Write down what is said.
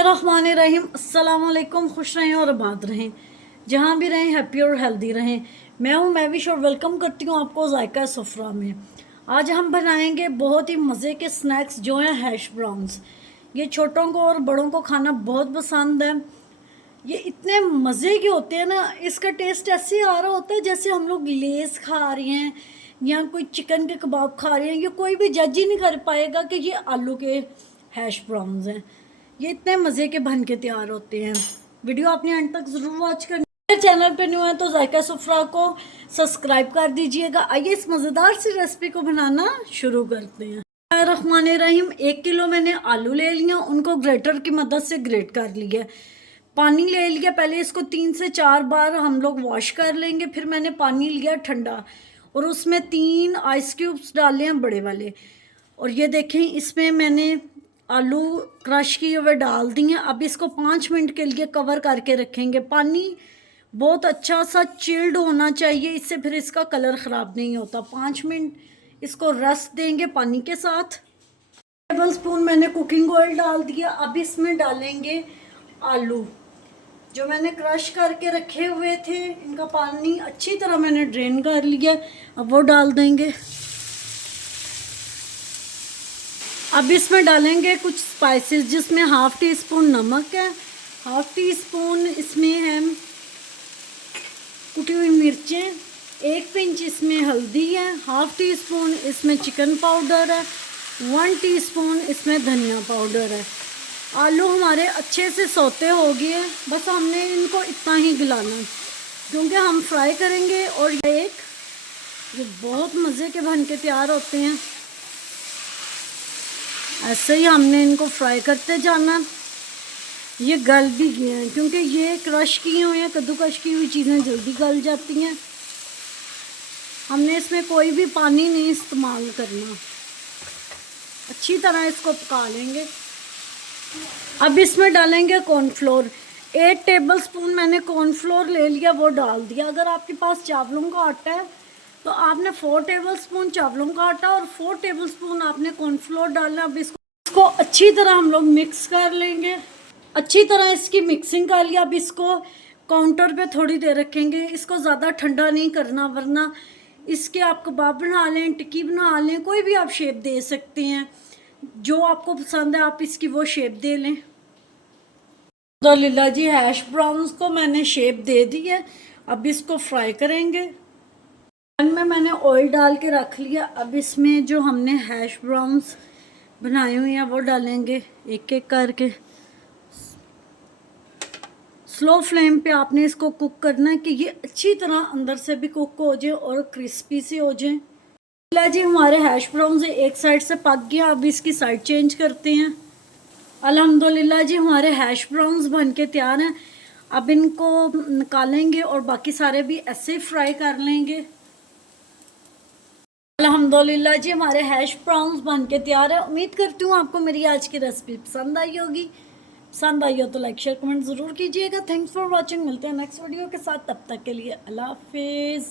बिस्मिल्लाहिर्रहमानिर्रहीम। अस्सलाम वालेकुम। खुश रहें और आबाद रहें, जहाँ भी रहें हैप्पी और हेल्दी रहें। मैं हूँ मैविश और वेलकम करती हूँ आपको जायका सफ़रा में। आज हम बनाएंगे बहुत ही मज़े के स्नैक्स जो हैं हैश ब्राउन्स। ये छोटों को और बड़ों को खाना बहुत पसंद है। ये इतने मज़े के होते हैं ना, इसका टेस्ट ऐसे आ रहा होता है जैसे हम लोग लेस खा रहे हैं या कोई चिकन के कबाब खा रहे हैं। ये कोई भी जज ही नहीं कर पाएगा कि ये आलू के हैश ब्राउन्स हैं। ये इतने मज़े के बन के तैयार होते हैं। वीडियो आपने अंत तक ज़रूर वॉच करनी है। चैनल पे न्यू है तो जायका सफ़रा को सब्सक्राइब कर दीजिएगा। आइए इस मज़ेदार सी रेसिपी को बनाना शुरू करते हैं। रहमानिर्रहीम। 1 किलो मैंने आलू ले लिया, उनको ग्रेटर की मदद से ग्रेट कर लिया। पानी ले लिया, पहले इसको 3 से 4 बार हम लोग वॉश कर लेंगे। फिर मैंने पानी लिया ठंडा और उसमें 3 आइस क्यूब्स डाले हैं बड़े वाले। और ये देखें, इसमें मैंने आलू क्रश किए हुए डाल दिए। अब इसको 5 मिनट के लिए कवर करके रखेंगे। पानी बहुत अच्छा सा चिल्ड होना चाहिए, इससे फिर इसका कलर ख़राब नहीं होता। 5 मिनट इसको रेस्ट देंगे पानी के साथ। टेबल स्पून मैंने कुकिंग ऑयल डाल दिया। अब इसमें डालेंगे आलू जो मैंने क्रश करके रखे हुए थे। इनका पानी अच्छी तरह मैंने ड्रेन कर लिया। अब वो डाल देंगे। अब इसमें डालेंगे कुछ स्पाइसेस, जिसमें हाफ़ टी स्पून नमक है, हाफ़ टी स्पून इसमें है कुटी हुई मिर्चें, 1 पिंच इसमें हल्दी है, हाफ़ टी स्पून इसमें चिकन पाउडर है, 1 टीस्पून इसमें धनिया पाउडर है। आलू हमारे अच्छे से सौते हो गए, बस हमने इनको इतना ही गलाना है क्योंकि हम फ्राई करेंगे। और ये बहुत मज़े के बन के तैयार होते हैं। ऐसे ही हमने इनको फ्राई करते जाना। ये गल भी गए हैं क्योंकि ये क्रश किए हुए हैं। कद्दूकश की हुई चीज़ें जल्दी गल जाती हैं। हमने इसमें कोई भी पानी नहीं इस्तेमाल करना। अच्छी तरह इसको पका लेंगे। अब इसमें डालेंगे कॉर्नफ्लोर। 8 टेबल स्पून मैंने कॉर्नफ्लोर ले लिया, वो डाल दिया। अगर आपके पास चावलों का आटा है तो आपने 4 टेबल स्पून चावलों का आटा और 4 टेबल स्पून आपने कॉर्नफ्लोर डालना। अब इसको अच्छी तरह हम लोग मिक्स कर लेंगे। अच्छी तरह इसकी मिक्सिंग कर लिया। अब इसको काउंटर पे थोड़ी देर रखेंगे। इसको ज़्यादा ठंडा नहीं करना, वरना इसके आप कबाब बना लें, टिक्की बना लें, कोई भी आप शेप दे सकते हैं। जो आपको पसंद है आप इसकी वो शेप दे लें। तो लीला जी, हैश ब्राउन्स को मैंने शेप दे दी है। अब इसको फ्राई करेंगे। पैन में मैंने ऑयल डाल के रख लिया। अब इसमें जो हमने हैश ब्राउन्स बनाए हुए हैं वो डालेंगे एक एक करके। स्लो फ्लेम पे आपने इसको कुक करना है कि ये अच्छी तरह अंदर से भी कुक हो जाए और क्रिस्पी से हो जाए। लीला जी, हमारे हैश ब्राउन्स एक साइड से पक गया। अब इसकी साइड चेंज करते हैं। अल्हम्दुलिल्लाह जी, हमारे हैश ब्राउन्स बन के तैयार हैं। अब इनको निकालेंगे और बाकी सारे भी ऐसे फ्राई कर लेंगे। अल्हम्दुलिल्लाह जी, हमारे हैश ब्राउन्स बन के तैयार है। उम्मीद करती हूँ आपको मेरी आज की रेसिपी पसंद आई होगी। पसंद आई हो तो लाइक शेयर कमेंट ज़रूर कीजिएगा। Thanks for watching. मिलते हैं नेक्स्ट वीडियो के साथ, तब तक के लिए अल्लाह हाफिज़।